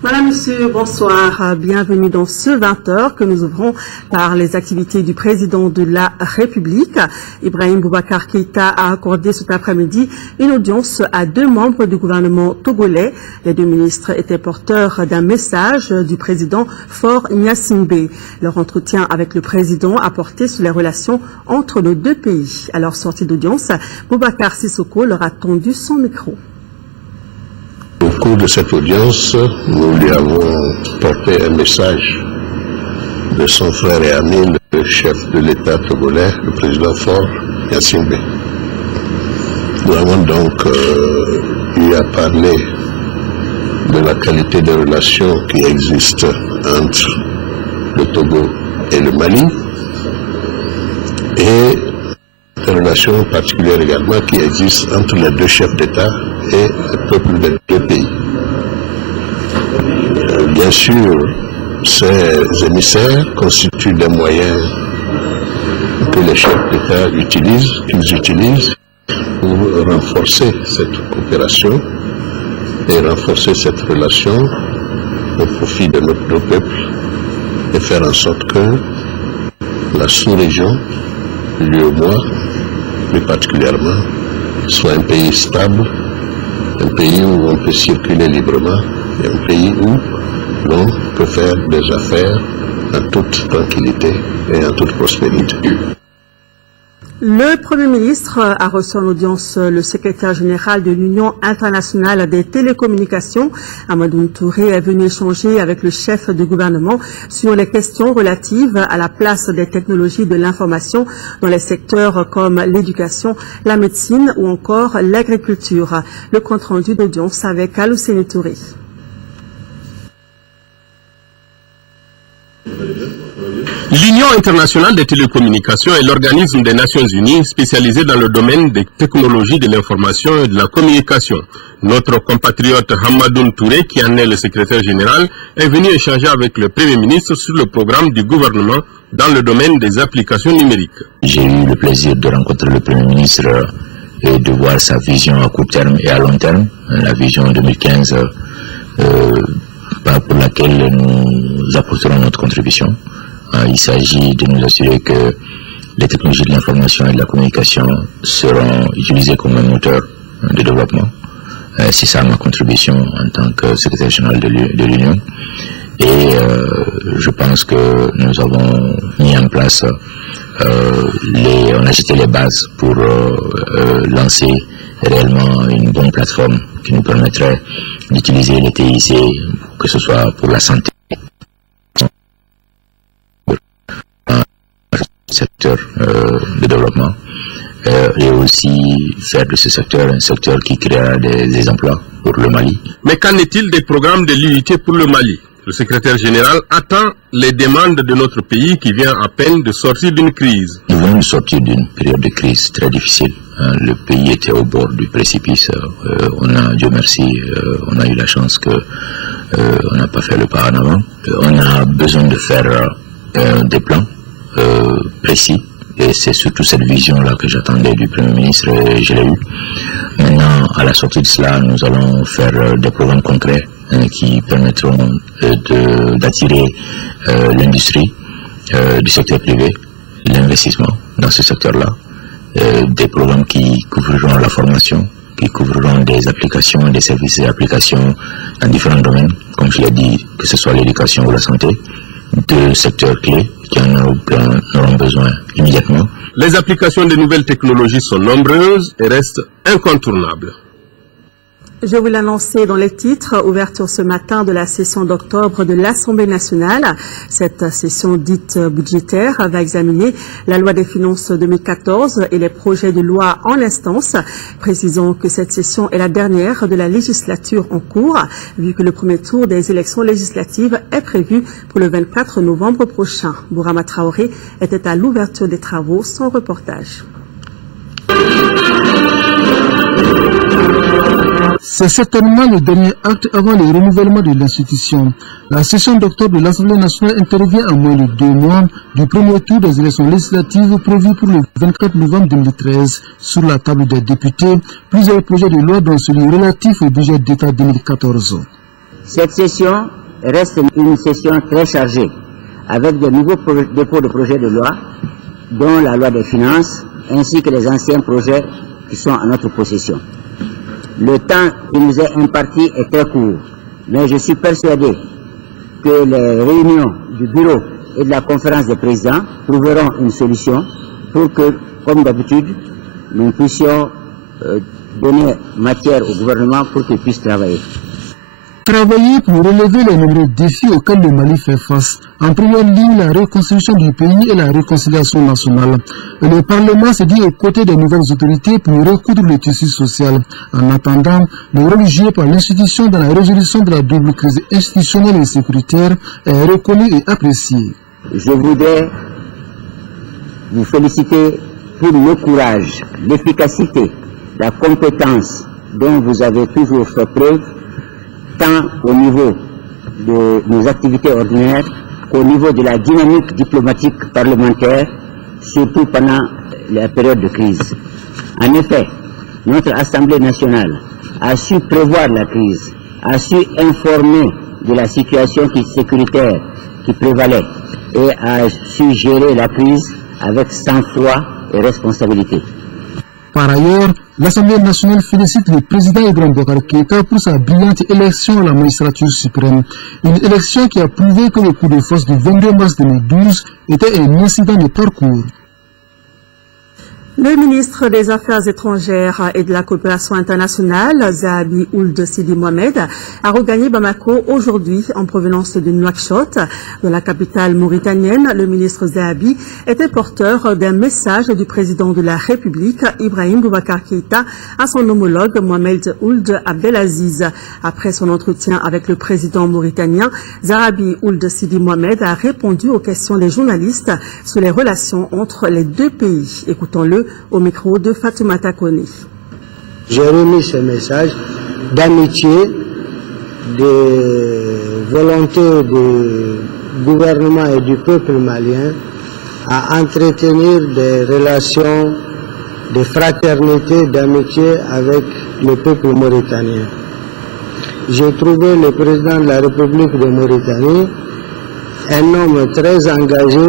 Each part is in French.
Voilà, monsieur, bonsoir. Bienvenue dans ce 20h que nous ouvrons par les activités du président de la République. Ibrahim Boubacar Keïta a accordé cet après-midi une audience à 2 membres du gouvernement togolais. Les 2 ministres étaient porteurs d'un message du président Faure Gnassingbé. Leur entretien avec le président a porté sur les relations entre nos 2 pays. À leur sortie d'audience, Boubacar Sissoko leur a tendu son micro. Au cours de cette audience, nous lui avons porté un message de son frère et ami, le chef de l'État togolais, le président Faure Gnassingbé. Nous avons donc eu à parler de la qualité des relations qui existent entre le Togo et le Mali et des relations particulières également qui existent entre les 2 chefs d'État et le peuple des 2 pays. Bien sûr, ces émissaires constituent des moyens que les chefs d'État utilisent pour renforcer cette coopération et renforcer cette relation au profit de nos 2 peuples et faire en sorte que la sous-région, l'UEMOA, plus particulièrement, soit un pays stable, un pays où on peut circuler librement et un pays où l'on peut faire des affaires en toute tranquillité et en toute prospérité. Le Premier ministre a reçu en audience le secrétaire général de l'Union internationale des télécommunications. Amadou Touré est venu échanger avec le chef du gouvernement sur les questions relatives à la place des technologies de l'information dans les secteurs comme l'éducation, la médecine ou encore l'agriculture. Le compte-rendu d'audience avec Alousseni Touré. L'Union internationale des télécommunications est l'organisme des Nations Unies spécialisé dans le domaine des technologies de l'information et de la communication. Notre compatriote Hamadoun Touré, qui en est le secrétaire général, est venu échanger avec le Premier ministre sur le programme du gouvernement dans le domaine des applications numériques. J'ai eu le plaisir de rencontrer le Premier ministre et de voir sa vision à court terme et à long terme, la vision 2015 pour laquelle nous apporterons notre contribution. Il s'agit de nous assurer que les technologies de l'information et de la communication seront utilisées comme un moteur de développement. C'est ça ma contribution en tant que secrétaire général de l'Union. Et je pense que nous avons mis en place, on a jeté les bases pour lancer réellement une bonne plateforme qui nous permettrait d'utiliser les TIC, que ce soit pour la santé, secteur de développement, et aussi faire de ce secteur un secteur qui créera des emplois pour le Mali. Mais qu'en est-il des programmes de l'unité pour le Mali? Le secrétaire général attend les demandes de notre pays qui vient à peine de sortir d'une crise. Nous venons de sortir d'une période de crise très difficile. Le pays était au bord du précipice. Dieu merci, on a eu la chance qu'on n'a pas fait le pas en avant. On a besoin de faire des plans précis, et c'est surtout cette vision-là que j'attendais du Premier ministre et je l'ai eu. Maintenant, à la sortie de cela, nous allons faire des programmes concrets qui permettront d'attirer l'industrie du secteur privé, l'investissement dans ce secteur-là, des programmes qui couvriront la formation, qui couvriront des applications, des services et applications dans différents domaines, comme je l'ai dit, que ce soit l'éducation ou la santé, 2 secteurs clés qui en auront besoin immédiatement. Les applications de nouvelles technologies sont nombreuses et restent incontournables. Je vous l'annonçais dans les titres, ouverture ce matin de la session d'octobre de l'Assemblée nationale. Cette session dite budgétaire va examiner la loi des finances 2014 et les projets de loi en instance. Précisons que cette session est la dernière de la législature en cours, vu que le premier tour des élections législatives est prévu pour le 24 novembre prochain. Bourama Traoré était à l'ouverture des travaux, sans reportage. C'est certainement le dernier acte avant le renouvellement de l'institution. La session d'octobre de l'Assemblée nationale intervient en moins de 2 mois du premier tour des élections législatives prévues pour le 24 novembre 2013. Sur la table des députés, plusieurs projets de loi dont celui relatif au budget d'État 2014. Cette session reste une session très chargée, avec de nouveaux dépôts de projets de loi, dont la loi des finances, ainsi que les anciens projets qui sont en notre possession. Le temps qui nous est imparti est très court, mais je suis persuadé que les réunions du bureau et de la conférence des présidents trouveront une solution pour que, comme d'habitude, nous puissions donner matière au gouvernement pour qu'il puisse travailler. Travailler pour relever les nombreux défis auxquels le Mali fait face. En première ligne, la reconstruction du pays et la réconciliation nationale. Et le Parlement s'est dit aux côtés des nouvelles autorités pour recoudre le tissu social. En attendant, le rôle joué par l'institution dans la résolution de la double crise institutionnelle et sécuritaire est reconnu et apprécié. Je voudrais vous féliciter pour le courage, l'efficacité, la compétence dont vous avez toujours fait preuve, tant au niveau de nos activités ordinaires qu'au niveau de la dynamique diplomatique parlementaire, surtout pendant la période de crise. En effet, notre Assemblée nationale a su prévoir la crise, a su informer de la situation sécuritaire qui prévalait et a su gérer la crise avec sang-froid et responsabilité. Par ailleurs, l'Assemblée nationale félicite le président Ibrahim Boubacar Keïta pour sa brillante élection à la magistrature suprême. Une élection qui a prouvé que le coup de force du 22 mars 2012 était un incident de parcours. Le ministre des Affaires étrangères et de la coopération internationale, Zahabi Ould Sidi Mohamed, a regagné Bamako aujourd'hui en provenance de Nouakchott. Dans la capitale mauritanienne, le ministre Zahabi était porteur d'un message du président de la République, Ibrahim Boubacar Keïta, à son homologue Mohamed Ould Abdelaziz. Après son entretien avec le président mauritanien, Zahabi Ould Sidi Mohamed a répondu aux questions des journalistes sur les relations entre les deux pays. Écoutons-le au micro de Fatoumata Kone. J'ai remis ce message d'amitié, de volonté du gouvernement et du peuple malien à entretenir des relations de fraternité, d'amitié avec le peuple mauritanien. J'ai trouvé le président de la République de Mauritanie un homme très engagé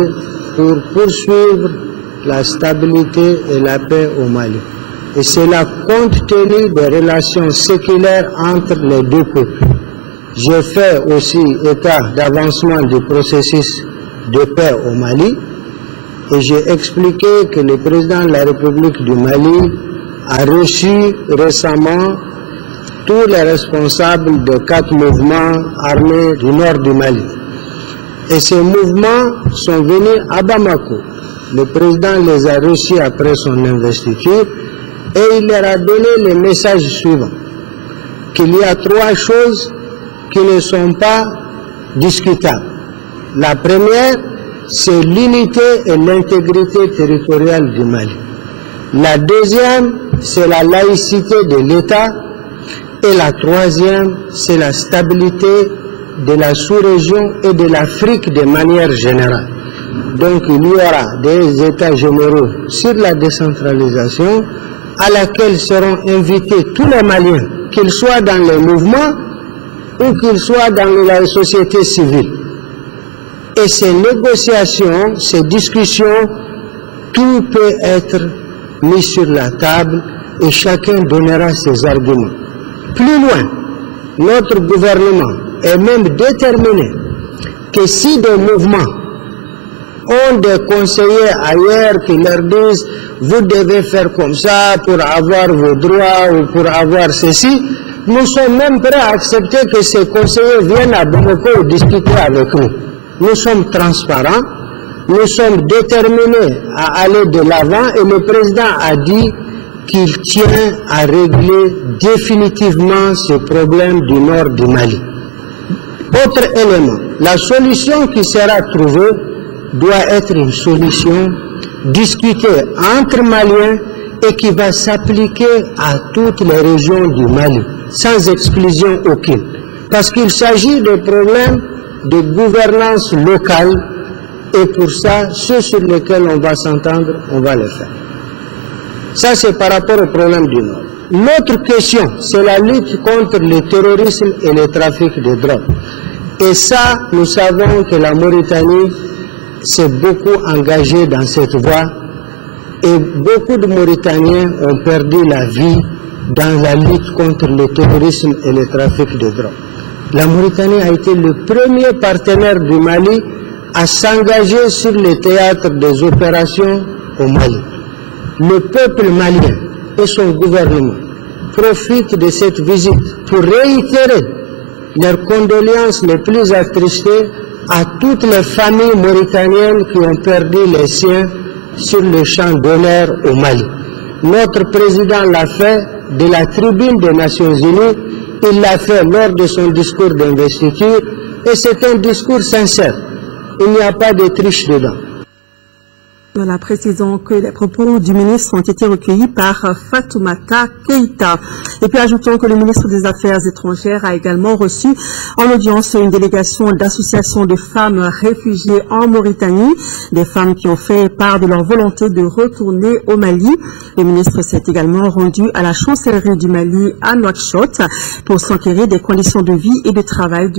pour poursuivre la stabilité et la paix au Mali. Et cela compte tenu des relations séculaires entre les deux peuples. J'ai fait aussi état d'avancement du processus de paix au Mali et j'ai expliqué que le président de la République du Mali a reçu récemment tous les responsables de 4 mouvements armés du nord du Mali. Et ces mouvements sont venus à Bamako. Le président les a reçus après son investiture et il leur a donné le message suivant, qu'il y a 3 choses qui ne sont pas discutables. La première, c'est l'unité et l'intégrité territoriale du Mali. La deuxième, c'est la laïcité de l'État. Et la troisième, c'est la stabilité de la sous-région et de l'Afrique de manière générale. Donc il y aura des états généraux sur la décentralisation à laquelle seront invités tous les Maliens, qu'ils soient dans les mouvements ou qu'ils soient dans la société civile. Et ces négociations, ces discussions, tout peut être mis sur la table et chacun donnera ses arguments. Plus loin, notre gouvernement est même déterminé que si des mouvements ont des conseillers ailleurs qui leur disent vous devez faire comme ça pour avoir vos droits ou pour avoir ceci, nous sommes même prêts à accepter que ces conseillers viennent à Bamako discuter avec nous. Nous sommes transparents, nous sommes déterminés à aller de l'avant et le président a dit qu'il tient à régler définitivement ce problème du nord du Mali. Autre élément, la solution qui sera trouvée doit être une solution discutée entre Maliens et qui va s'appliquer à toutes les régions du Mali, sans exclusion aucune. Parce qu'il s'agit de problèmes de gouvernance locale et pour ça, ceux sur lesquels on va s'entendre, on va le faire. Ça, c'est par rapport au problème du Nord. L'autre question, c'est la lutte contre le terrorisme et le trafic de drogue. Et ça, nous savons que la Mauritanie s'est beaucoup engagée dans cette voie et beaucoup de Mauritaniens ont perdu la vie dans la lutte contre le terrorisme et le trafic de drogue. La Mauritanie a été le premier partenaire du Mali à s'engager sur le théâtre des opérations au Mali. Le peuple malien et son gouvernement profitent de cette visite pour réitérer leurs condoléances les plus attristées à toutes les familles mauritaniennes qui ont perdu les siens sur le champ d'honneur au Mali. Notre président l'a fait de la tribune des Nations Unies, il l'a fait lors de son discours d'investiture et c'est un discours sincère. Il n'y a pas de triche dedans. Voilà, précisons que les propos du ministre ont été recueillis par Fatoumata Keïta. Et puis ajoutons que le ministre des Affaires étrangères a également reçu en audience une délégation d'associations de femmes réfugiées en Mauritanie, des femmes qui ont fait part de leur volonté de retourner au Mali. Le ministre s'est également rendu à la chancellerie du Mali à Nouakchott pour s'enquérir des conditions de vie et de travail